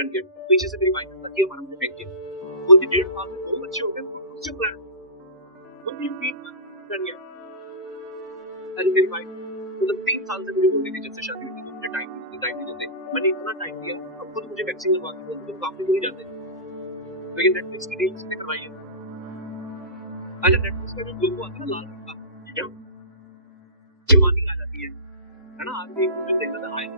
Done किया, पीछे से मेरी वाइफ ने तकिया मारा, मुझे फेंक दिया। बोलती 1.5 साल में 2 बच्चे हो गए, कुछ चुप रहा है, वो भी बीच में कर गया। अरे मेरी वाइफ मतलब 3 साल से मुझे बोलती थी जब से शादी हुई थी, तो मुझे टाइम नहीं देते। मैंने इतना टाइम दिया, अब खुद मुझे वैक्सीन लगवा दी, तो काम पे नहीं जाते। तो ये नेटफ्लिक्स की डील किसने करवाई है? अच्छा, नेटफ्लिक्स का जो लोगो आता है ना लाल रंग का, क्या जवानी आ जाती है ना? आदमी जो देखता था आए,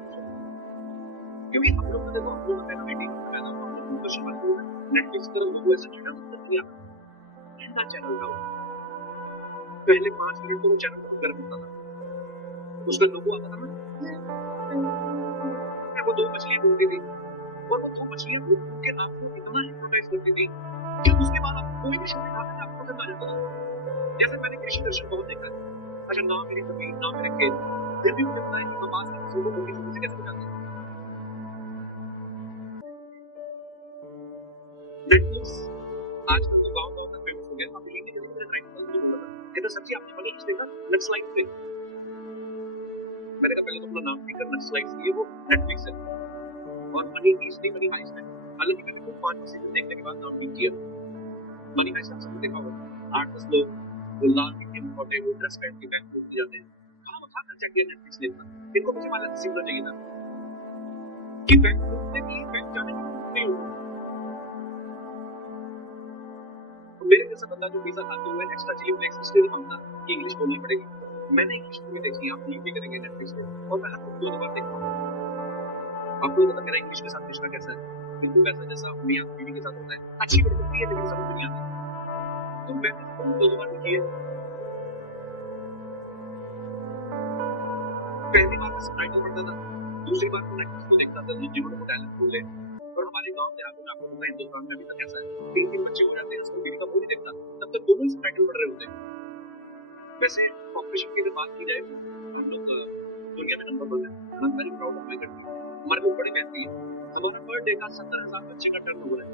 क्योंकि हम लोग तो देखो, हम लोग पहले बेटी पैदा हुआ, हम लोग तो शादी हुआ, नेटफ्लिक्स का लोगो ऐसा चढ़ा नहीं आता, ठंडा चैनल था। पहले 5 मिनट तो वो चैनल बहुत गर्म होता था, उसका लोगो आता था ना, वो 2 मछलियां घूमती थी, और वो 2 मछलियां घूम के आपको इतना हिप्नोटाइज करती थी कि उसके बाद आप कोई भी शो दिखाते थे, आपको पसंद आ जाता था। जैसे मैंने कृषि दर्शन बहुत देखा है, अच्छा ना मेरी जमीन ना मेरे खेत, फिर भी मुझे पता है कि कपास की फसल को मोटी से कैसे बचाते हैं। नेटफ्लिक्स आजकल तो गांव-गांव तक फेमस हो गया। आप बिलीव नहीं करेंगे, मैंने 9 साल बोला था, कहता सच्ची आपने मनी हाइस्ट देखा? नक्सलाइट पे। मैंने कहा पहले तो अपना नाम नहीं कर, नक्सलाइट्स ये वो नेटफ्लिक्स है, और मनी हाइस्ट नहीं, मनी हाइस्ट है। हालांकि मैंने वो 5 सीजन देखने के बाद नाम ठीक किया। मनी हाइस्ट आप सबने देखा होगा, 8-10 लोग वो लाल यूनिफॉर्म पहने, वो ड्रेस पहन के बैंक में जाते हैं। कहां था खर्चा किया नेटफ्लिक्स ने इतना? इनको मुझे वाला सिग्नल चाहिए था कि बैंक में भी बैंक जाने की जरूरत नहीं होगी। मेरे जैसा बंदा जो पिज्जा खाते हुए एक्स्ट्रा चिली फ्लेक्स इसलिए मांगता कि इंग्लिश बोलनी पड़ेगी। मैंने इंग्लिश मूवी देखी, आप बिलीव नहीं करेंगे, नेटफ्लिक्स पे, और मैं हर 2 बार देखता हूं। आपको पता मेरा इंग्लिश के साथ रिश्ता कैसा है? बिल्कुल वैसा जैसा मियां बीवी के साथ होता है, अच्छी बड़ी होती है लेकिन समझ नहीं आती। तो मैंने 2 बार देखी है। पहली बार में सबटाइटल पढ़ता था, दूसरी बार में नेटफ्लिक्स को देखता था जिन्होंने वो डायलॉग बोले। और हमारे गांव देहातों में आपको पता है हिंदुस्तान में अभी तक कैसा है, 3 बच्चे हो जाते हैं, उसको बीवी का मुंह नहीं देखता, तब तक दोनों ही सबटाइटल पढ़ रहे होते हैं। वैसे पॉपुलेशन की अगर बात की जाए, हम लोग दुनिया में नंबर 1 है, I am very proud of my country. हमारे लोग बड़ी मेहनती है। हमारा पर डे का 70,000 बच्चे का टर्नओवर है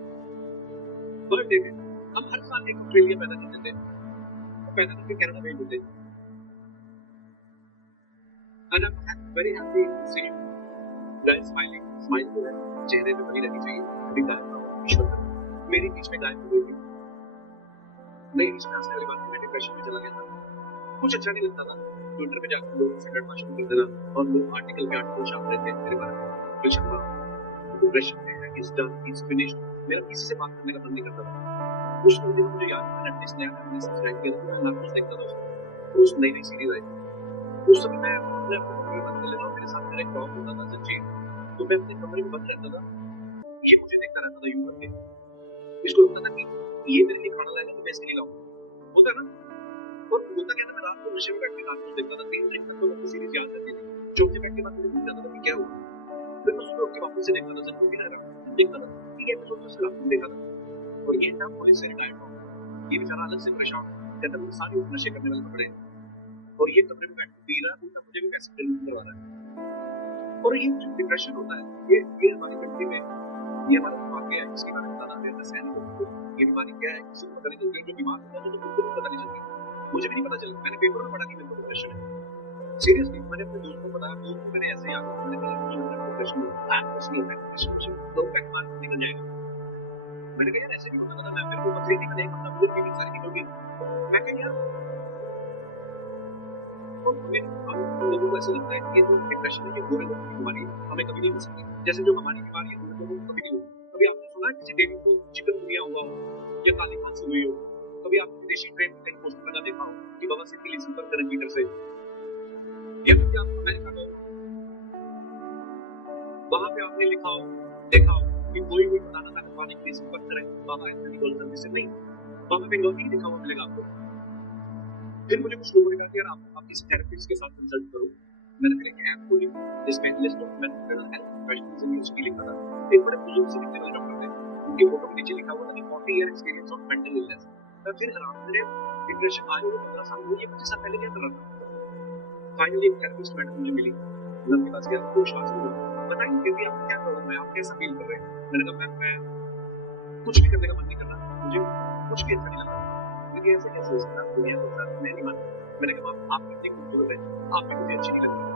पर डे में। हम हर साल एक ऑस्ट्रेलिया पैदा कर देते हैं, पैदा करके कनाडा भेज देते हैं। And I'm very happy to see you guys smiling. Smile जो है चेहरे पे बनी रहनी चाहिए, कभी गायब ना हो ईश्वर का। मेरी बीच में गायब हो गई, नहीं बीच में हंसने वाली बात, मैं डिप्रेशन में चला गया था, कुछ अच्छा नहीं लगता था। ट्विटर पे जाकर लोगों से लड़ना शुरू कर देना, और लोग आर्टिकल पे आर्टिकल छाप रहे थे मेरे बारे में, कल शर्मा डिप्रेशन में है, इज डन, इज फिनिश्ड। मेरा किसी से बात करने का मन नहीं करता था। उस दिन मुझे याद है, नेटफ्लिक्स नया मैंने सब्सक्राइब किया था, मैं नाटक देखता था उसमें, उस नई सीरीज आई थी। उस समय मैं अपने आप को कमरे में बंद कर लेता हूँ, मेरे साथ मेरा एक डॉग होता था सच्ची, तो मैं अपने कमरे में बंद रहता था, ये मुझे देखता रहता था यूं करके। इसको लगता था कि ये मेरे लिए खाना लाएगा तो मैं इसके लिए लाऊंगा, होता है ना। और होता क्या था, मैं रात को नशे में बैठ के कार्टून देखता था, 3 दिन तक तो मुझे सीरीज याद रहती थी। चौथे बैठ के बाद मुझे भूल जाता था कि क्या हुआ, फिर मैं सुबह उठ के वापस से देखता था, जरूर भी रहा देखता था कि एपिसोड तो सिर्फ देखा था। और ये था पुलिस से रिटायर्ड हुआ, ये बेचारा अलग से परेशान, कहता मुझे सारी नशे करने वाले पकड़े, और ये कमरे में बैठ के पी रहा है, उल्टा मुझे भी पैसे पेमेंट करवा रहा है। और ये जो डिप्रेशन होता है, ये हमारी कंट्री में, ये हमारा वाकया है, इसके बारे में बताना अवेयरनेस है नहीं। ये बीमारी क्या है, किसी को पता नहीं चलती, जो बीमार होता है तो बिल्कुल भी पता नहीं चलती। मुझे भी नहीं पता चला, मैंने पेपर में पढ़ा कि मेरे को डिप्रेशन है। सीरियसली मैंने अपने दोस्तों को बताया, दोस्त को मैंने ऐसे याद मैंने कहा कि मुझे डिप्रेशन है, आई एम पर्सनली डिप्रेशन, तो पैक मार के निकल जाएगा। मैंने कहा यार ऐसे नहीं होता था, मैं मेरे को कब से नहीं पता, एक हफ्ता मुझे फीलिंग सारी निकल गई। मैं कहा यार तो हम लोगों को ऐसा लगता है कि ये जो डिप्रेशन है, ये बुरे लोगों की बीमारी है, हमें कभी नहीं हो सकती। जैसे जो हमारी बीमारी है, बुरे लोगों को कभी नहीं होगी। कभी आपने सुना है किसी डेंगू को चिकनगुनिया हुआ हो या काली खांसी हुई हो? कभी आपने विदेशी ट्रेन में कहीं पोस्टर लगा देखा हो कि बाबा सिटी लिए संपर्क करें ट्विटर से, या फिर आप अमेरिका में वहां पे आपने लिखा हो, देखा हो कि कोई भी बताना ताकत पाने के लिए संपर्क करें बाबा एंथनी गोल्डन से, नहीं, वहां पे बेंगोली ही लिखा हुआ मिलेगा आपको। फिर मुझे कुछ लोगों ने कहा कि यार आप किसी थेरेपिस्ट के साथ कंसल्ट करो। मैंने फिर एक ऐप खोली जिसमें list of mental health professionals in US की लिखा था। एक बड़े बुजुर्ग से दिखने वाले डॉक्टर थे, उनकी फोटो के नीचे लिखा हुआ था कि 40 year experience of mental illness. मैं फिर हैरान, मेरे डिप्रेशन आए हुए 15 साल हुए, ये 25 साल पहले क्या कर रहा था। फाइनली एक थेरेपिस्ट मैडम मुझे मिली, मैं उनके पास गया, कुछ विश्वास नहीं हुआ, बताइए कि आपको क्या प्रॉब्लम है, आप कैसा फील कर रहे हैं। मैंने कहा मैं कुछ भी करने का मन नहीं कर रहा, मुझे कुछ भी अच्छा नहीं लग रहा। मुझे ऐसे कैसे हो सकता है, दुनिया को साथ मैं नहीं मानता। मैंने कहा आप कितनी खूबसूरत है, आप मुझे अच्छी नहीं लगती।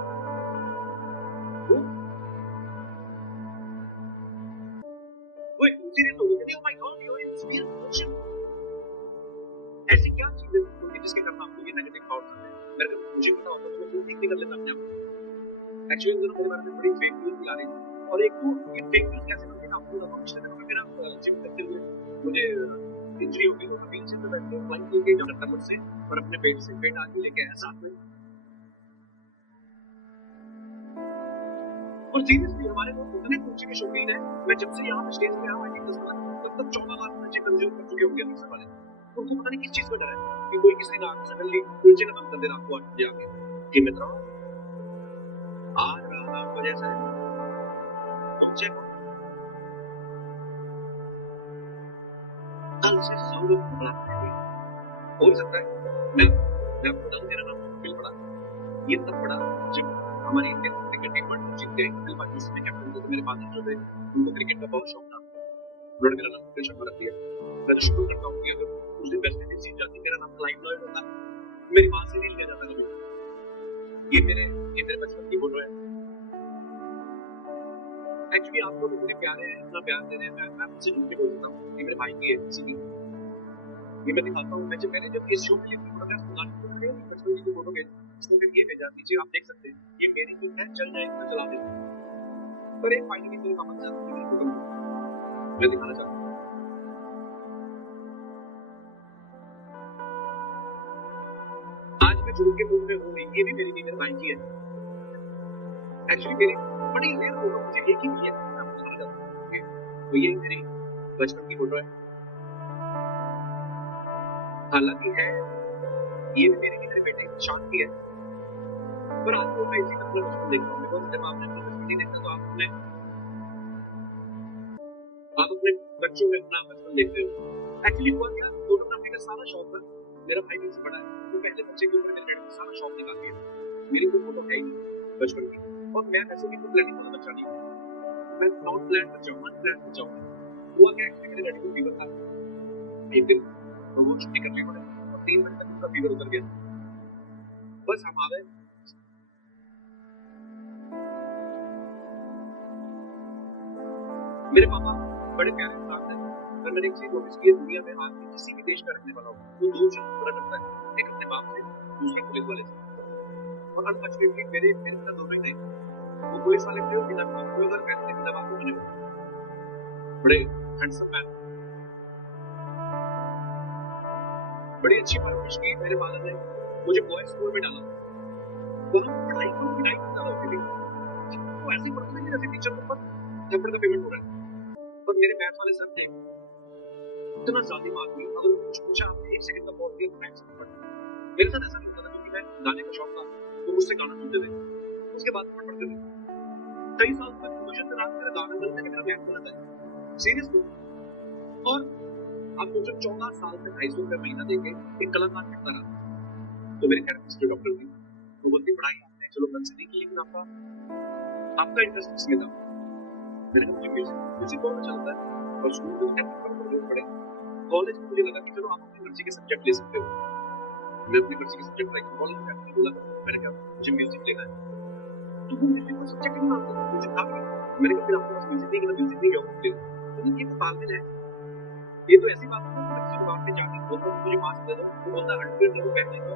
सीरियस हो गए, oh my God you are in serious emotion. ऐसी क्या चीजें होती है जिसके कारण आपको ये नेगेटिव थॉट्स आते हैं? मेरे को मुझे पता होता तो मैं खुद ठीक भी कर लेता अपने आप को। एक्चुअली उन दिनों मेरे बारे में बड़ी फेक न्यूज़ आ रही थी, और एक तो ये फेक न्यूज़ कैसे बनती है आपको बताऊं। पिछले दिनों में मेरा जिम करते हुए मुझे इंजरी हो गई, तो कभी जिम में बैठ के फ्लाइट लेके जाता मुझसे और अपने पेट से पेट आगे लेके आया साथ में। और सीरियसली हमारे लोग उतने कोचिंग के शौकीन हैं। मैं जब से यहाँ पे स्टेज पे आया आई थिंक 10 साल तब तक 14 लाख बच्चे कंज्यूम कर चुके होंगे अभी वाले। उनको पता नहीं किस चीज का डर है कि कोई किसी ने आके सडनली कुलचे का बंद कर देना आपको 8 बजे आके कि मित्रों आज रात 8 बजे से कुलचे को कल से 100 लोग पकड़ा देंगे। हो ही सकता है। मैं आपको बताऊं मेरा नाम बिल पड़ा, ये तब पड़ा जब हमारी Indian cricket team world cup जीत गई। बिल पाकिस्तान में कैप्टन थे, मेरे फादर जो थे उनको क्रिकेट का बहुत शौक था। उन्होंने मेरा नाम कपिल शर्मा रख दिया। मैं तो शुरू करता हूँ कि अगर उस दिन वेस्ट इंडीज जीत जाती मेरा नाम क्लाइव लॉयड होता, मेरी मां से नहीं लिया जाता कभी। ये मेरे बचपन की फोटो है। एक्चुअली आपको इतने प्यारे हैं, इतना प्यार दे रहे हैं, मैं आपसे झूठ नहीं बोल सकता हूँ। ये मेरे भाई की है किसी की। ये मैं दिखाता हूँ। मैंने जब इस शो के लिए फोटोग्राफ बनाने के लिए बचपन की फोटो भेजी, इसने फिर ये भेजा, नीचे आप देख सकते हैं ये मेरी फिल्म है, चल जाएगी मैं चला दूंगा। पर एक फाइनली मेरे पापा के साथ मेरी फोटो मैं दिखाना चाहता हूँ। आज मैं जुड़ के मूड में हूँ, ये भी मेरी मेरे भाई की है। एक्चुअली मेरी बड़ी रेयर फोटो मुझे एक ही मिली है, मैं आपको दिखाना चाहता हूँ। तो ये मेरी बचपन की फोटो है। हालांकि है ये भी मेरे बेटे शान की है, पर आपको मैं इसी का अपना बचपन देखता हूँ। बिकॉज जब आपने अपना बचपन नहीं देखा तो आप अपने बच्चों में अपना बचपन देखते हो। एक्चुअली हुआ क्या, फोटोग्राफी का सारा शौक था। मेरा भाई मुझसे बड़ा है, तो पहले बच्चे के ऊपर मेरे डैडी ने सारा शौक निकाल दिया। मेरी कोई फोटो है ही नहीं बचपन की, और मैं वैसे भी कोई प्लानिंग वाला बच्चा नहीं हूँ। मैं नॉन प्लान बच्चा हूँ, अनप्लान बच्चा हूँ। हुआ क्या, एक्चुअली मेरे डैडी को फीवर था एक दिन, तो वो छुट्टी करनी पड़ी और 3 महीने तक उसका फीवर उतर गया। बस हम आ गए। मेरे पापा बड़े प्यारे इंसान थे, पर मैंने एक चीज नोटिस की है, दुनिया में आदमी किसी भी देश का रहने वाला हो वो 2 चीज पूरा करता है, एक अपने बाप से, दूसरा पुलिस वाले से। और अनफॉर्चुनेटली मेरे पिता दोनों ही नहीं, वो पुलिस वाले थे, पिता पुलिस वाले कहते थे, पिता बाप को मैंने बड़े हैंडसम मैन, बड़ी अच्छी परवरिश की मेरे फादर ने। मुझे बॉयज स्कूल में डाला, वहाँ पढ़ाई को पिटाई की ज्यादा होती थी। वो ऐसे पढ़ते थे जैसे टीचर को थप्पड़ का पेमेंट हो रहा है। पर मेरे मैथ वाले सर थे इतना जालिम आदमी, अगर कुछ पूछा आपने 1 सेकंड का पॉज दिया तो मैथ समझ पड़ता। मेरे साथ ऐसा नहीं होता था, क्योंकि मैं गाने का शौक था तो मुझसे गाना सुनते थे, उसके बाद पढ़ते थे। कई साल तक मुझे तो रात मेरा गाना गलत है कि मेरा मैथ गलत है, सीरियसली। और आप सोचो 14 साल तक 250 रुपये महीना देके एक कलाकार करता रहा। तो मेरी थेरेपिस्ट डॉक्टर थी, वो बोलती पढ़ाई आपने चलो मन से नहीं की, लेकिन आपका इंटरेस्ट किसमें था? मैंने कहा मुझे म्यूजिक बहुत अच्छा लगता है, और स्कूल में टेक्निकल पढ़े। कॉलेज में मुझे लगा कि चलो आप अपनी मर्जी के सब्जेक्ट ले सकते हो। मैं अपनी मर्जी के सब्जेक्ट लाइक कॉलेज में मैंने बोला, मैंने कहा मुझे म्यूजिक लेना है। तो वो म्यूजिक का सब्जेक्ट नहीं मानता, म्यूजिक था भी। मैंने कहा फिर आपके पास म्यूजिक नहीं है, म्यूजिक नहीं जाओ ले लो। ये तो तालमेल है, ये तो ऐसी बात है कि किसी दुकान पे जाके बोलता हूँ मुझे मास्क दे दो, वो बोलता है 100 दे दो, पहले तो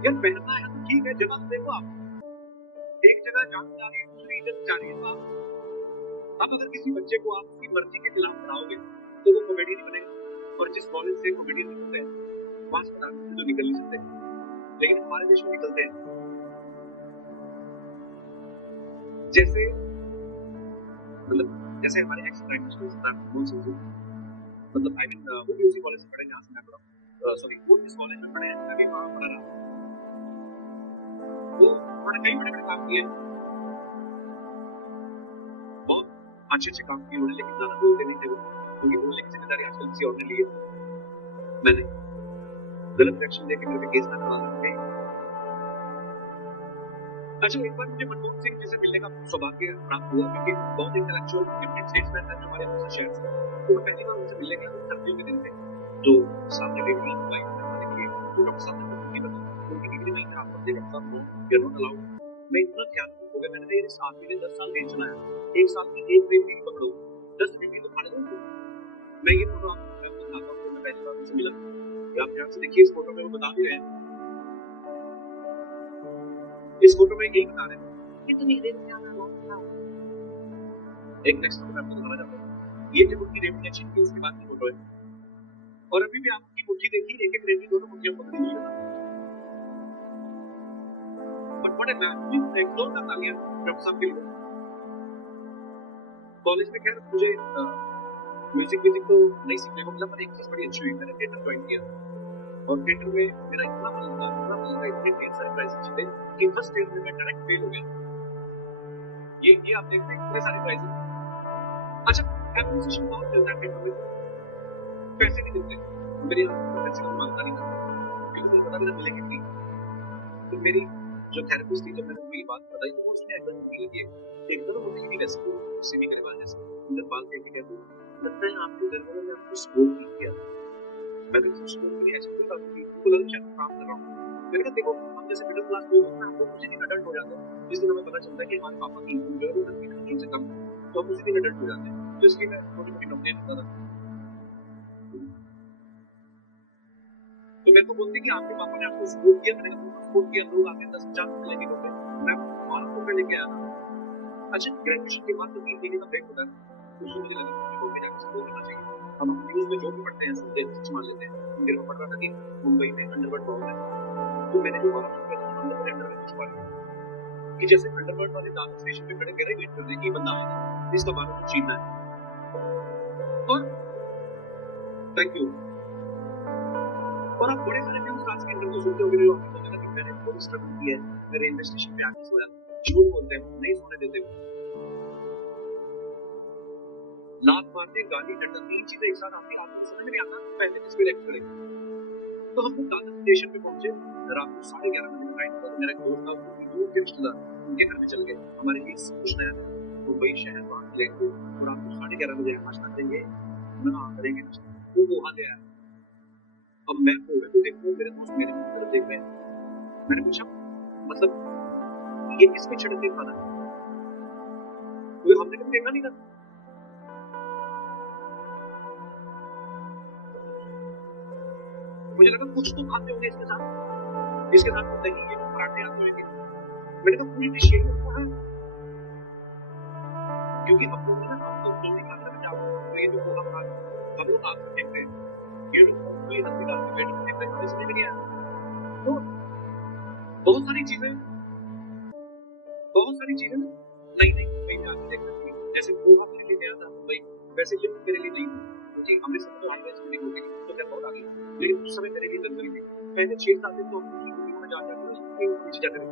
यार पहनना है तो ठीक है, जगह देखो आप एक जगह जान जा रही है, दूसरी इधर जा रही है, तो आप अब अगर किसी बच्चे को आप उसकी मर्जी के खिलाफ पढ़ाओगे तो वो कॉमेडी नहीं बनेगा। और जिस कॉलेज से कॉमेडी निकलते हैं वहां से पढ़ाने तो निकल नहीं सकते, लेकिन हमारे देश में निकलते हैं। जैसे मतलब जैसे हमारे एक्स प्राइम मिनिस्टर सरदार मनमोहन सिंह जी, मतलब आई मीन वो भी उसी कॉलेज से पढ़े जहाँ से मैं पढ़ा, सॉरी वो जिस कॉलेज में पढ़े हैं मैं भी वहाँ पढ़ा रहा। वो उन्होंने कई बड़े बड़े काम किए, बहुत अच्छे काम किए उन्होंने, लेकिन ज्यादा बोलते नहीं थे वो, क्योंकि बोलने की जिम्मेदारी आजकल किसी और ने ली है। मैंने गलत रिएक्शन देके मेरे पे केस ना करा सकते। अच्छा एक बार मुझे मनमोहन सिंह जी से मिलने का सौभाग्य प्राप्त हुआ, क्योंकि बहुत इंटेलेक्चुअल गिफ्टेड स्टेट्समैन है जो हमारे दूसरे शहर से, तो मैं पहली बार उनसे मिलने गया तो सर्दियों के दिन थे, तो सामने बेबी फ्लाइट करने के लिए तो डॉक्टर साहब ने मुझे बताया उनकी डिग्री नहीं है, आप बंदे डॉक्टर साहब को यू आर नॉट अलाउड मैं इतना ध्यान रखूंगा, मैंने तेरे साथ में 10 साल रेंज चलाया, 1 साल में एक बेबी पकड़ो, 10 बेबी तो खाने दो। मैं ये फोटो आपको दिखाता हूँ, मैं पहली बार उनसे मिला, आप ध्यान से देखिए, इस फोटो में वो बता भी रहे हैं, इस फोटो में यही बता रहे हैं कि तुम एक दिन क्या नाम था। एक नेक्स्ट फोटो मैं आपको दिखाना चाहता हूँ, ये जब उनकी रेवती अच्छी थी उसके बाद की फोटो है, और अभी भी आप उनकी मुट्ठी देखिए, एक एक रेवती दोनों मुट्ठियां पकड़ी हुई है। बट बड़े मैथ एक्सप्लोर करना लिया डॉक्टर साहब के लिए कॉलेज में। खैर मुझे म्यूजिक तो नहीं सीखने को मिला, पर एक चीज बड़ी अच्छी हुई, मैंने थिएटर ज्वाइन किया, और थिएटर में मेरा इतना मन लगा, इतने ढेर सारे प्राइजेस जीते कि फर्स्ट ईयर में मैं डायरेक्ट फेल हो गया। ये आप देखते हैं इतने सारे प्राइजेस। अच्छा, एप्रिसिएशन बहुत मिलता है थिएटर में, पैसे नहीं मिलते, मेरे यहाँ पैसे का मांगता नहीं था, क्योंकि मुझे पता मेरा मिलेंगे नहीं। तो मेरी जो थेरेपिस्ट थी, जब मैंने पूरी बात बताई, तो उसने एकदम फील किया, एकदम होती नहीं वैसे सीवी के बाद जैसे अंदर बात देख के कहते लगता है आपके घर वालों ने आपको सपोर्ट नहीं किया। मैंने कुछ सपोर्ट नहीं, ऐसी कोई बात नहीं, उनको लगा शायद काम कर रहा हूँ। मैंने कहा देखो, हम जैसे मिडिल क्लास लोग हैं, हम लोग उसी दिन अडल्ट हो जाते हैं जिस दिन हमें पता चलता है कि हमारे पापा की इनकम जो है वो 10 से कम, तो हम उसी दिन अडल्ट हो जाते हैं। तो इसलिए मैं छोटी छोटी नौकरियां करता था। तो मेरे को बोलते कि आपके पापा ने आपको सपोर्ट किया, मैंने कहा सपोर्ट किया, लोग आके 10-50 रुपए लेके गए, मैं 5 रुपए लेके आया था। अच्छा, ग्रेजुएशन के बाद तो 3 महीने का ब्रेक होता है, तो उसमें मुझे लगा कि मुझे जाके सपोर्ट करना चाहिए। हम न्यूज़ में जो भी पढ़ते हैं सच मान लेते हैं। मेरे को पढ़ रहा था कि मुंबई में अंडरवर्ल्ड बॉम्ब है, तो मैंने जो बात किया था हम लोग अंडरवर्ल्ड कुछ पढ़ा कि जैसे अंडरवर्ल्ड वाले दादर स्टेशन पे खड़े मेरा वेट कर रहे हैं कि बंदा आएगा, इसका बारे में छीनना है। और थैंक यू। और आप बड़े सारे न्यूज़ आज के इंटरव्यू सुनते होंगे, जो आपको पता है कि मैंने बहुत स्ट्रगल किया है, मैं रेलवे स्टेशन पे आके सोया, झूठ बोलते हैं, नहीं सोने देते, लात मारते, गाली, डंडा, 3 चीजें एक साथ आती है, आपको समझ नहीं आता पहले किस पे रिएक्ट करें। तो हम लोग दादर स्टेशन पे पहुंचे, रात को 11:30 बजे का टाइम था। मेरा एक दोस्त था, दूर के रिश्तेदार, उनके घर में चल गए, हमारे लिए सब कुछ नया था, मुंबई शहर वहां ले गए, और रात को 11:30 बजे नाश्ता देंगे, ना करेंगे, वो पोहा ले आया। अब मैं पोहे को देखूं, मेरे दोस्त मेरे मुंह तरफ देख रहे हैं। मैंने पूछा मतलब ये किसमें छिड़क के खाना है, तो हमने कभी देखा नहीं था। मुझे लगा कुछ तो खाते होंगे इसके साथ दही के पराठे आते होंगे। मैंने कहा पूरी डिश यही है, क्योंकि हम लोग ना हम लोग दोनों का अंदर जाओ, तो ये जो पोहा बना हम लोग आगे देखते हैं, ये लोग कोई हल्दी डाल के पेट में देखते हैं, समझ नहीं आया। तो बहुत सारी चीजें नई नई मुंबई में आके देखते हैं, जैसे पोहा मेरे लिए नया था मुंबई, वैसे लिफ्ट मेरे लिए नहीं थी, क्योंकि अमृतसर में हाईवे से मिली होती तो क्या बहुत आगे, लेकिन उस समय मेरे लिए लग्जरी थी। पहले 6-7 दिन तो हम लोग में जाते थे, नीचे जाते थे,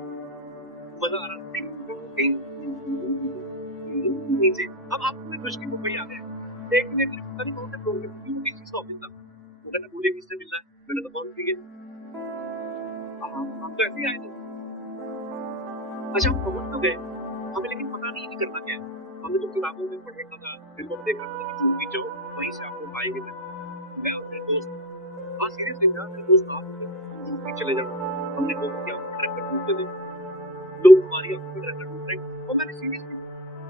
मजा आ रहा था। नीचे अब आपको मैं खुश की मुंबई आ गए, एक मिनट लिफ्ट पता नहीं कौन से फ्लोर पे, क्योंकि चीज का ऑफिस था, वो कहता बोले किससे मिलना है, मैंने तो कौन फ्री है, हम तो ऐसे ही आए थे। अच्छा, हम पहुंच तो गए, हमें लेकिन पता नहीं करना क्या है। हमने तो किताबों में पढ़ रखा था, फिल्मों में देख रखा था कि जो भी जाओ वहीं से आपको पाएंगे। मैं और मेरे दोस्त, हाँ सीरियसली था, मेरे दोस्त आप जो भी चले जाओ, हमने लोगों की आंखों में रखकर ढूंढते थे, लोग हमारी आंखों में रखकर ढूंढ रहे हैं। और मैंने सीरियसली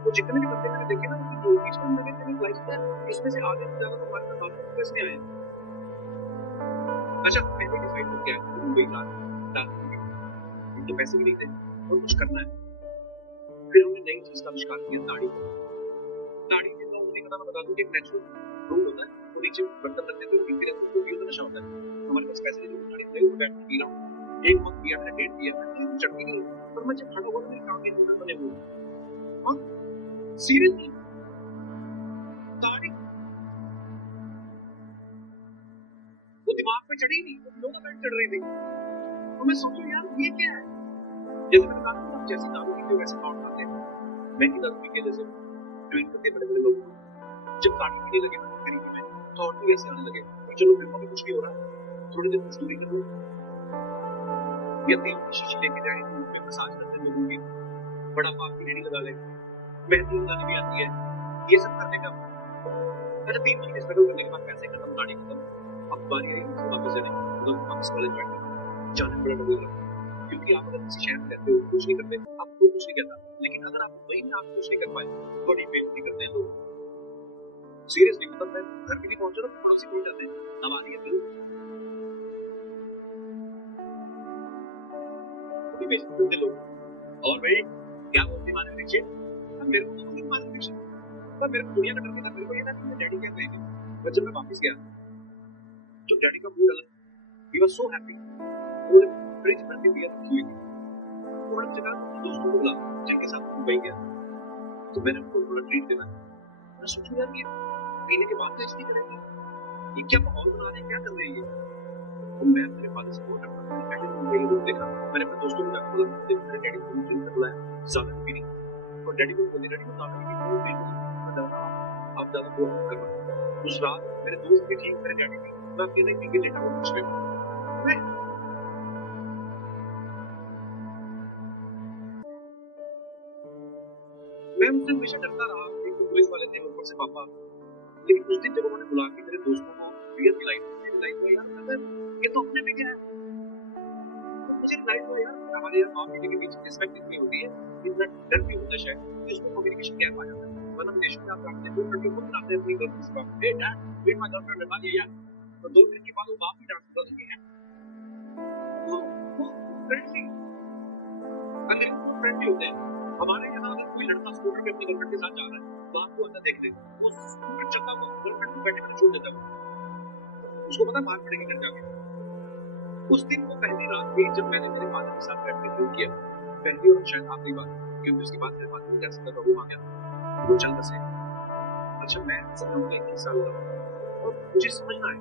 वो जितने भी बंदे मैंने देखे ना, उनकी जो चीज में मैंने मेरी लाइफ में इसमें से आगे ज्यादा तुम्हारे साथ बात कैसे आए। अच्छा, पहले डिसाइड हो गया मुंबई जाना, तो पैसे भी नहीं थे और कुछ करना है। फिर हमने नई चीज का आविष्कार किया, दाढ़ी जितना मुझे पता, मैं बता दूं कि एक नेचुरल रूट होता है, वो नीचे बर्तन रखते थे, वो पीते रहते थे, तो नशा होता है। हमारे पास पैसे नहीं, दाढ़ी पे वो बैठ के पी रहा हूँ, एक वक्त पिया मैंने, डेढ़ पिया मैंने, चटनी नहीं, पर मैं जब खड़ा हुआ मेरे काम के नोट बने हुए, हाँ सीरियसली दाढ़ी वो दिमाग पे चढ़ी नहीं, वो लोगों पे चढ़ रही थी। और मैं सोचूं यार ये क्या है, जैसे मैंने कहा ना, जैसे दारू पीते वैसे लौट आते हैं, मैं की दारू पी के जैसे ड्रिंक करते बड़े बड़े लोग, जब दारू पीने लगे ना गरीबी में, तो और भी ऐसे आने लगे, चलो फिर भी कुछ नहीं हो रहा, थोड़ी देर मजदूरी करो, या तेल की शीशी लेके जाए, उनमें मसाज करते लोगों की, बड़ा पाप की रेडी लगा ले, मेहंदी लगानी भी आती है, ये सब करने का। अच्छा, 3 महीने स्ट्रगल करने के बाद पैसे खत्म, दाढ़ी खत्म, अब बारी आई मुझे वापस जाने, मतलब वापस कॉलेज ज्वाइन करना, जाने बड़ा डर लगा, क्योंकि आप अगर किसी शहर में रहते हो, कुछ नहीं करते, आप कोई कुछ नहीं कहता, लेकिन अगर आप वही में आप कुछ नहीं कर पाए, बड़ी बेइज्जती करते हैं लोग। सीरियसली, मतलब मैं घर भी नहीं पहुंचा तो पड़ोसी बोल जाते हैं, अब आ रही है फिर बड़ी बेइज्जती करते हैं लोग। और भाई क्या बोलती माने दीजिए, अब मेरे को तो कुछ मालूम नहीं, पर मेरे को दुनिया का डर नहीं था, मेरे को ये था कि मेरे डैडी क्या कहेंगे। पर जब मैं वापस गया, तो डैडी का मूड अलग, ही वाज सो हैप्पी। उन्होंने फ्रिज में भी बियर रखी हुई थी, उन्होंने मुझे कहा अपने दोस्तों को बुला जिनके साथ मैं मुंबई गया। तो मैंने उनको थोड़ा ट्रीट देना, मैं सोचूं यार ये पीने के बाद तो इसकी करेंगे, ये क्या माहौल बना रहे हैं, क्या कर रहे हैं ये। और मैं मेरे फादर से बोल रहा था, मैंने मुंबई में देखा, मैंने अपने दोस्तों को जाकर बोला मेरे डैडी को ड्रिंक कर बुलाया, ज्यादा पी नहीं। और डैडी को बोले, डैडी को ज्यादा नहीं पी, आप ज्यादा वो मत करना। उस रात मेरे दोस्त भी ठीक, मेरे डैडी भी, मैं अकेले पी के लेटा हूँ उसमें। मैं उस दिन हमेशा डरता रहा, एक तो पुलिस वाले थे, ऊपर से पापा। लेकिन उस दिन जब उन्होंने बुला के मेरे दोस्तों को बियर पिलाई, मुझे रियलाइज हुआ यार अगर ये तो अपने में क्या है। तो मुझे रियलाइज हुआ यार हमारे यहाँ माँ बेटे के बीच रिस्पेक्ट इतनी होती है, इतना डर भी होता है शायद कि उसको कम्युनिकेशन गैप आ जाता है। वरना विदेशों में आप जानते हैं दो मिनट खुद आते हैं अपनी गर्लफ्रेंड से बात, ए डैड मीट माय गर्लफ्रेंड, लगा लिया यार। और 2 मिनट के बाद वो बाप भी डांस कर देते हैं। वो फ्रेंडली, अगर वो फ्रेंडली होते हैं। हमारे यहाँ अगर कोई लड़का स्कूटर पे अपनी गर्लफ्रेंड के साथ जा रहा है, बाप को अंदर देख ले, वो स्कूटर चलता हुआ गर्लफ्रेंड को बैठे बैठे छोड़ देता है, उसको पता मार पड़ेगी घर जाके। उस दिन वो पहली रात थी जब मैंने मेरे फादर के साथ बैठ के ड्रिंक किया, पहली और शायद आखिरी बार, क्योंकि उसके बाद मेरे फादर को कैंसर का प्रॉब्लम आ गया, वो चल बसे। अच्छा मैं समझ गया 21 साल का, और मुझे समझना है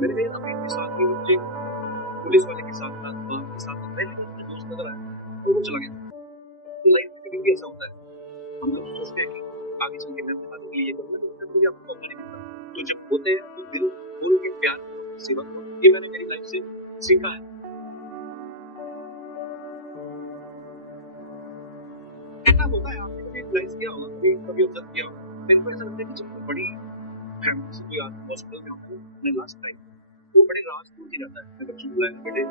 मेरे अभी के साथ में मुझे पुलिस वाले के साथ के साथ पहले मुझे दोस्त नजर आया तो वो चला गया। तो लाइफ में कभी भी ऐसा होता है, हम लोग सोचते हैं कि आगे चल के मैं अपने फादर के लिए ये करूंगा, लेकिन मुझे आपको मौका नहीं मिलता। तो जब होते हैं तो दिल खोल के प्यार सेवा करो, ये मैंने मेरी लाइफ से सीखा है। ऐसा होता है, आपने कभी रियलाइज किया होगा, कभी कभी ऑब्जर्व किया होगा, मेरे को ऐसा लगता है कि जब कोई बड़ी फैमिली से कोई आदमी हॉस्पिटल में होता है अपने लास्ट टाइम, वो बड़े राज दूर ही रहता है। मेरे बच्चे बुलाए, बेटे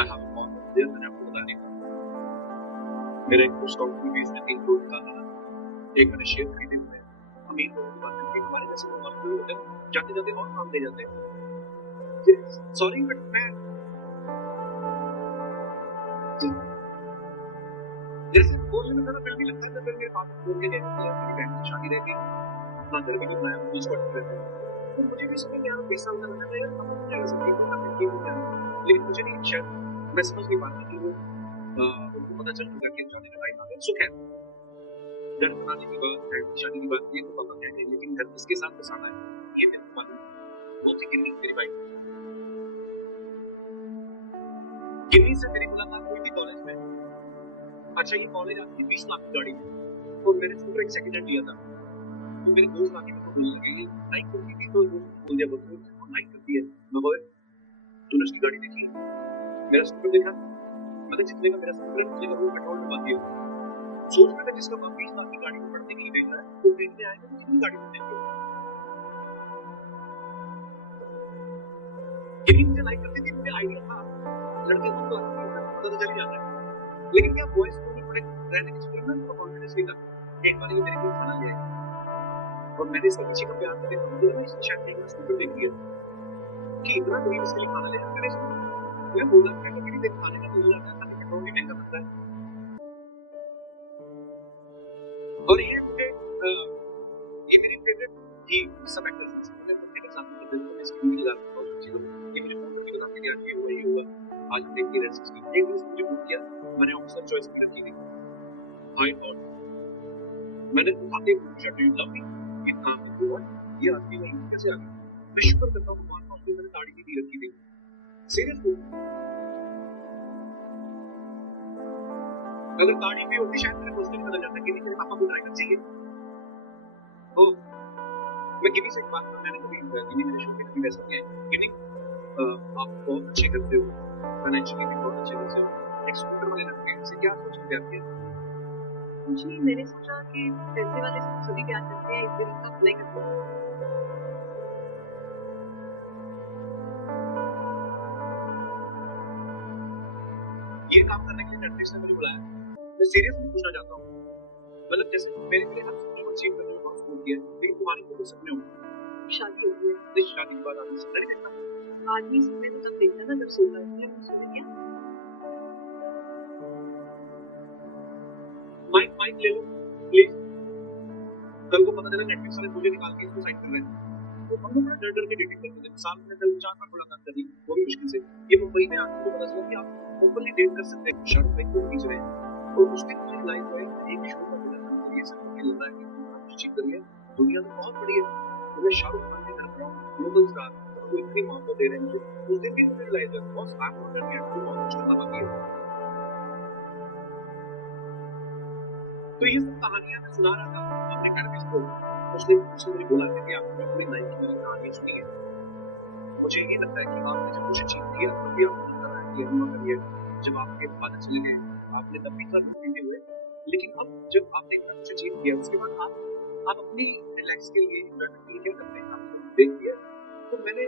I have a mom there, मैंने आपको बता दिया मेरा एक स्टॉक की बेस में 3 करोड़ निकालना था, एक मैंने शेयर खरीदे हुए हैं। अमीर लोगों की बात है, हमारे जैसे लोग हॉस्पिटल होते हैं, जाते जाते और काम दे जाते हैं। सॉरी बट मैं जैसे बोलने में थोड़ा फिल्मी लगता है, तो फिर मेरे पास बोल के गए थे मेरी बहन की शादी रहेगी, अपना घर भी नहीं बनाया, बीच क्वार्टर रहते हैं। तो मुझे भी समझ में आया 20 साल का लगा था यार, अब क्या कर सकते हैं, अब ठीक हो गया। लेकिन मुझे नहीं, शायद मैं समझ नहीं पाता कि वो उनको पता चल चुका कि शादी का टाइम आ गया। सुख है घर बनाने की बात, बहन की शादी की बात, ये तो पापा कह रहे हैं, लेकिन घर किसके साथ बसाना है ये मेरे को मालूम है। बहुत ही गिन्नी मेरी बाइक, गिन्नी से मेरी मुलाकात हुई थी कॉलेज में। अच्छा ये कॉलेज आपकी 20 लाख की गाड़ी में, और मैंने स्कूटर एक सेकंड हैंड लिया था। तो मेरे दोस्त आके मेरे को बोलने लगे लाइक करती थी, तो दोस्त बोल दिया बोलते हैं लाइक करती है। मैं बोले तूने उसकी गाड़ी देखी, मेरा स्कूटर देखा, मतलब जितने का मेरा स्कूटर है उतने का वो पेट्रोल में बाकी है। सोच रहा था जिसका बाप 20 लाख की गाड़ी में पढ़ने के लिए भेज रहा है वो खरीदने आएगा तो कितनी गाड़ी में देंगे। यदि मुझे लाइक करती थी, मुझे आइडिया था लड़के को पता तो चल जाता है, लेकिन क्या बॉयज को भी पड़े रहने के चक्कर में उनको कॉन्फिडेंस नहीं था। एक बार ये मेरे को खाना लिया और मैंने इसके पीछे का प्यार करके मुझे ना इसकी शायद एक स्कूटर देख लिया कि इतना गरीब इसके लिए खाना ले मैंने इसको मैं बोला मैं कभी नहीं देख खाने का मिल जाता है, पेट्रोल भी महंगा पड़ता है। और ये मुझे ये मेरी फेवरेट थी सब एक्टर्स ने थिएटर साथ में करते थे, इसकी मूवी लगा बहुत अच्छी थी। ये मेरे फोन पे बताते कि आज ये हुआ, ये हुआ, आज हम देखते हैं रेसिपी। एक दिन मुझे बुक किया, मैंने ऑक्सफोर्ड चॉइस की रखी थी, आई थॉट मैंने खाते ही पूछा डू यू लव मी, ये काम है तो ये आदमी नहीं कैसे आ गया। मैं शुक्र करता हूँ भगवान का, उसने मैंने दाढ़ी भी रखी थी। सीरियसली अगर दाढ़ी भी होती शायद मेरे दोस्त को पता जाता कि नहीं मेरे पापा को ड्राइवर चाहिए। तो मैं गिनी से एक बात मैंने कभी गिनी मेरे शो पे कभी वैसा किया है गिनी आप बहुत अच्छे करते हो, फाइनेंशियली भी बहुत अच्छे करते हो, एक स्कूटर वाले लड़के से क्या सोच के आपके कुछ नहीं, मैंने सोचा कि पैसे वाले सभी प्यार करते हैं, इसलिए उसका अप्लाई करते हैं। ये काम करने के लिए नेटफ्लिक्स ने मुझे बुलाया, मैं सीरियसली पूछना चाहता हूँ, मतलब जैसे मेरे लिए हर सपने को अचीव करने में बहुत स्कोप दिया है, लेकिन तुम्हारे लिए कुछ सपने होंगे। शादी होती है, नहीं, शादी के बाद आदमी सपना नहीं देखता। आदमी सपने तो तब देखता है ना जब सोता है, हमने सोने दिया। माइक ले लो प्लीज। कल को पता चला नेटफ्लिक्स वाले मुझे निकाल के इसको साइड कर रहे हैं, तो हम लोग बड़ा डर डर के डेटिंग करते थे। साल में कल 4 बार मुलाकात करनी, वो भी मुश्किल से। ये मुंबई में आके मुझे पता चला कि आप ओपनली डेट कर सकते हैं, शाहरुख भाई को खींच रहे हैं। और उस दिन मुझे रियलाइज हुआ कि एक शो का मिला था, ये सब मुझे लग रहा है कि आप अचीव करिए, दुनिया तो बहुत बड़ी है। तो मैं शाहरुख खान के घर पे ग्लोबल स्टार तो इतनी मोहब्बत दे रहे हैं मुझे। उस दिन भी मुझे रियलाइज हुआ boss I am not that yet, बहुत कुछ करना बाकी है। तो ये सब कहानियां मैं सुना रहा था अपने थेरेपिस्ट को। उसने मुझे बोला कि आपने अपनी लाइफ की मैंने कहानियां सुनी है, मुझे ये लगता है कि आपने जब कुछ अचीव किया तब भी आपको लगता रहा कि अभी करिए। जब आपके फादर चले गए आपने तब भी थोड़ा दुखी हुए, लेकिन अब जब आपने इतना कुछ अचीव किया उसके बाद आप अपनी रिलैक्स के लिए एंजॉयमेंट के लिए क्या करते हैं, आपने ब्रेक किया। तो मैंने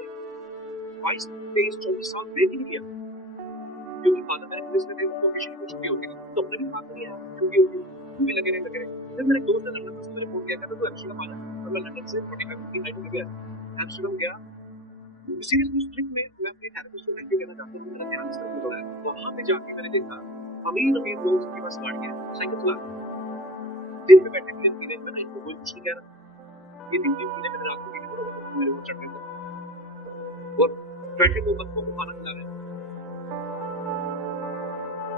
22 23 24 साल ब्रेक ही नहीं किया, क्योंकि फादर मेरे पुलिस में थे, उनको ऑफिशियली कुछ छुट्टी होती थी, तो अपने भी फादर नहीं आया छुट्टी होती भी लगे रहे। फिर मेरे दोस्त ने लंदन से मुझे फोन किया था, तो एम्स्टर्डम आ जा। और मैं लंदन से 45 की फ्लाइट में गया, एम्स्टर्डम गया। सीरियसली उस ट्रिप में मैं अपने थेरेपिस्ट को थैंक यू कहना चाहता हूँ, मेरा ध्यान इस तरफ दौड़ाया। वहां पे जाके मैंने देखा अमीर लोग उसके पास गाड़ी है, साइकिल चला दिन में बैठे थे पीने, मैंने इनको कोई कुछ नहीं कह रहा। ये दिन पीने में रात को पीने को मेरे को चढ़ गया और बैठे वो बच्चों को खाना खिला रहे हैं।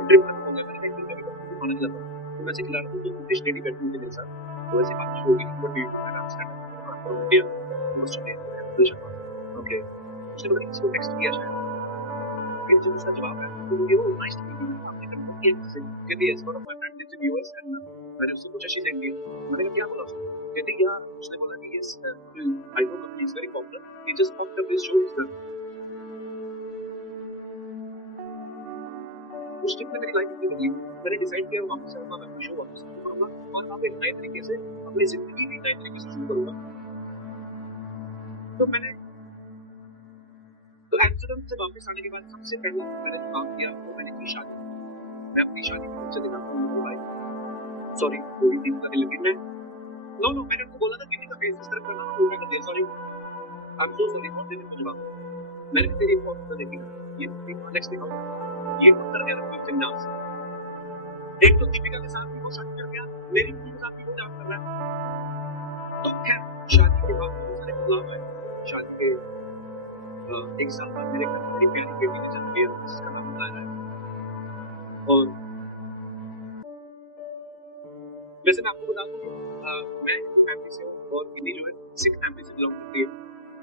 ट्रिप खत्म हो गया, मैंने एक दिन में बच्चों को खाना खिलाता तो वैसे खिला रहा था, तो ब्रिटिश लेडी बैठी हुई थी मेरे साथ, तो वैसे बात शुरू हो गई, बट वी मैं डांस करता हूँ और इंडिया मोस्ट डे ओके। उसने पता नहीं किसी को टेक्स्ट किया शायद, फिर जब उसका जवाब आया तो मुझे वो नाइस टू मीट यू, आपने कंफर्म किया किससे? कहती है one of my friend lives in US and मैंने उससे पूछा शी इज इंडियन। मैंने कहा क्या बोला उसने? कहती या उसने बोला कि yes I know he is very popular, he just popped up his show is the. उस ट्रिप में मेरी लाइफ इतनी बदली, मैंने डिसाइड किया वापस आऊंगा, मैं शो वापस करूंगा और आप एक नए तरीके से अपनी जिंदगी भी नए तरीके से शुरू करूंगा। तो मैंने तो एम्स्टर्डम से वापस आने के बाद सबसे पहले मैंने काम किया वो मैंने की शादी। मैं अपनी शादी की पिक्चर दिखाता हूँ भाई, सॉरी कोई दिन का दिल मैं नो मैंने उनको बोला था कि फेस इस तरफ करना तो मैं कर दिया, sorry I am so sorry, बहुत देने को जवाब मैंने तेरी एक फोटो देखी ये नेक्स्ट दिखाओ, ये कब कर गया था फिल्म डांस। एक तो दीपिका के साथ भी वो शादी कर गया, मेरी बीवी के साथ भी वो डांस कर रहा है। तो खैर शादी के बाद बहुत सारे बदलाव आए। शादी के एक साल बाद मेरे घर मेरी प्यारी बेटी ने जन्म लिया जिसका नाम लायरा है। और वैसे मैं आपको बता दूं कि मैं हिंदू फैमिली से हूँ और हिंदी जो है सिख फैमिली से बिलोंग करती है।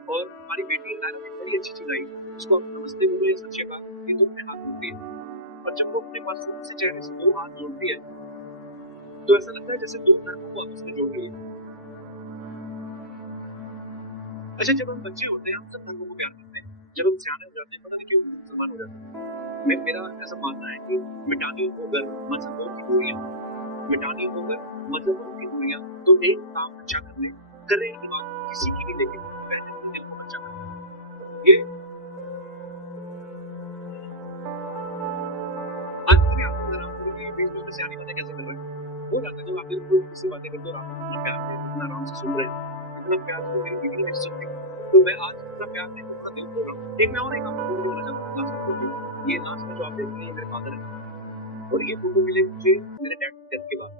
और हमारी बेटी लायरा में बड़ी अच्छी चीज आई, उसको आप नमस्ते बोलो या सत श्री अकाल ये तो अपने हाथ जोड़ती है, और जब वो अपने मासूम से चेहरे से दो हाथ जोड़ती है तो ऐसा लगता है जैसे दो धर्मों को आपस में जोड़ रही है। अच्छा जब हम बच्चे होते हैं हम सब धर्मों को प्यार करते हैं, जब हम सियाने हो जाते हैं पता नहीं क्यों मुसलमान हो जाते हैं। मेरा ऐसा मानना है कि मिटानी होकर मजहबों की दूरियां, मिटानी होकर मजहबों की दूरियां, तो एक काम अच्छा करने करे की बात किसी की भी, लेकिन पहले अपने दिल को अच्छा करना। ये आज मैं आपको बता रहा हूँ कि बीच में सियानी बातें कैसे कर रहे हैं हो जाता है। जब आप दिल को किसी बातें करते हो आप इतना प्यार से इतना आराम से सुन रहे हैं, इतना प्यार से मेरी बीवी ने सुनती है, तो मैं आज इतना प्यार से इतना दिल बोल रहा हूँ। एक मैं और एक आपको फोटो दिखाना चाहता हूँ लास्ट फोटो, ये लास्ट में जो आप देख रहे हैं मेरे फादर है और ये फोटो मिले मुझे मेरे डैड की डेथ के बाद।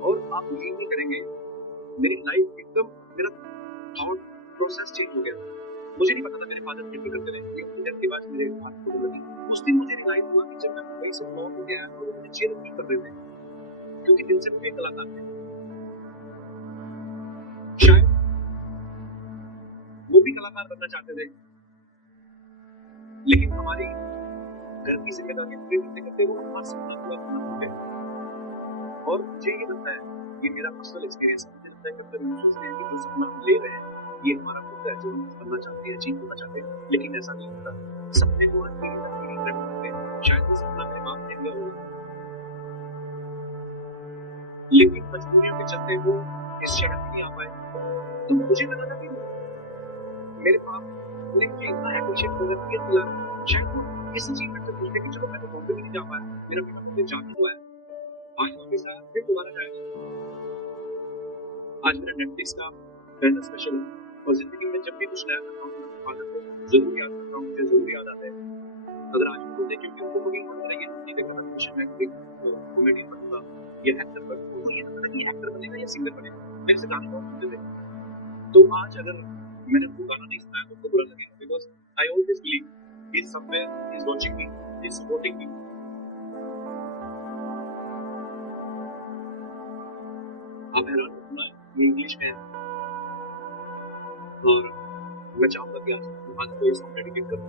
और आप बिलीव नहीं करेंगे मेरी लाइफ एकदम मेरा थॉट प्रोसेस चेंज हो गया। मुझे नहीं पता था मेरे फादर क्या करते रहे, ये उनकी डेथ के बाद मेरे हाथ फोटो लगी। उस दिन मुझे रियलाइज हुआ कि जब मैं मुंबई से लौट के आया तो मुझे चेयर नहीं कर रहे थे क्योंकि दिल से मुझे कलाकार थे, शायद वो भी कलाकार बनना चाहते थे, लेकिन हमारी घर की जिम्मेदारी पूरी करते करते वो हमारा सपना पूरा करना भूल गए। और मुझे ये लगता है ये मेरा पर्सनल एक्सपीरियंस है, मुझे लगता है कभी हम सोचते हैं कि जो सपना हम ले रहे हैं ये हमारा खुद है जो हम करना चाहते हैं अचीव करना चाहते हैं, लेकिन ऐसा नहीं होता। सपने जो है पीढ़ी दर पीढ़ी ट्रेंड करते हैं। शायद वो सपना मेरे बाप ने लिया होगा लेकिन मजबूरियों के चलते वो इस शहर में नहीं आ पाए। तो मुझे लगा था कि मेरे बाप ने मुझे इतना एप्रिशिएट किया, शायद वो इस अचीवमेंट से पूछते कि चलो मैं तो बॉम्बे भी नहीं जा पाया, मेरा बेटा मुझे जाने को आया आज वापस आया फिर दोबारा जाएगा। आज मेरा नेटफ्लिक्स का पहला स्पेशल है और जिंदगी में जब भी कुछ नया करता हूँ फादर को जरूर याद करता हूँ, मुझे जरूर याद आता है। अगर आज भी बोलते क्योंकि उनको कभी मन करेगी हिंदी के कम्युनिकेशन में कोई कॉमेडी बनूंगा या एक्टर बनूंगा, उनको ये नहीं पता कि एक्टर बनेगा या सिंगर बनेगा। मेरे से गाने बहुत सुनते थे, तो आज अगर मैंने उनको गाना नहीं सुनाया तो उनको बुरा लगेगा, because I always believe he is somewhere, he is watching me, he is supporting me. आप हैरान होना ये इंग्लिश में है और मैं चाहूंगा कि आज को ये सॉन्ग डेडिकेट करूं।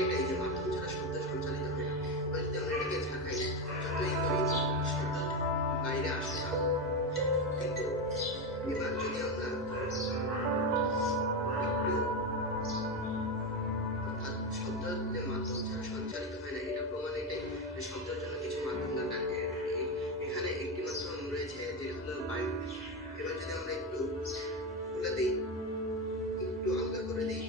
এটাই যে মাধ্যম ছাড়া শব্দ সঞ্চালিত হয় না। এবার যদি আমরা এটাকে ঝাঁকাই যতই করি শব্দ বাইরে আসে না। কিন্তু এবার যদি আমরা একটু অর্থাৎ শব্দ যে মাধ্যম ছাড়া সঞ্চালিত হয় না এটা প্রমাণ এটাই যে শব্দের জন্য কিছু মাধ্যম দরকার। এখানে একটি মাধ্যম রয়েছে যেটা হলো বায়ু। এবার যদি আমরা একটু খুলে দিই, একটু আলগা করে দিই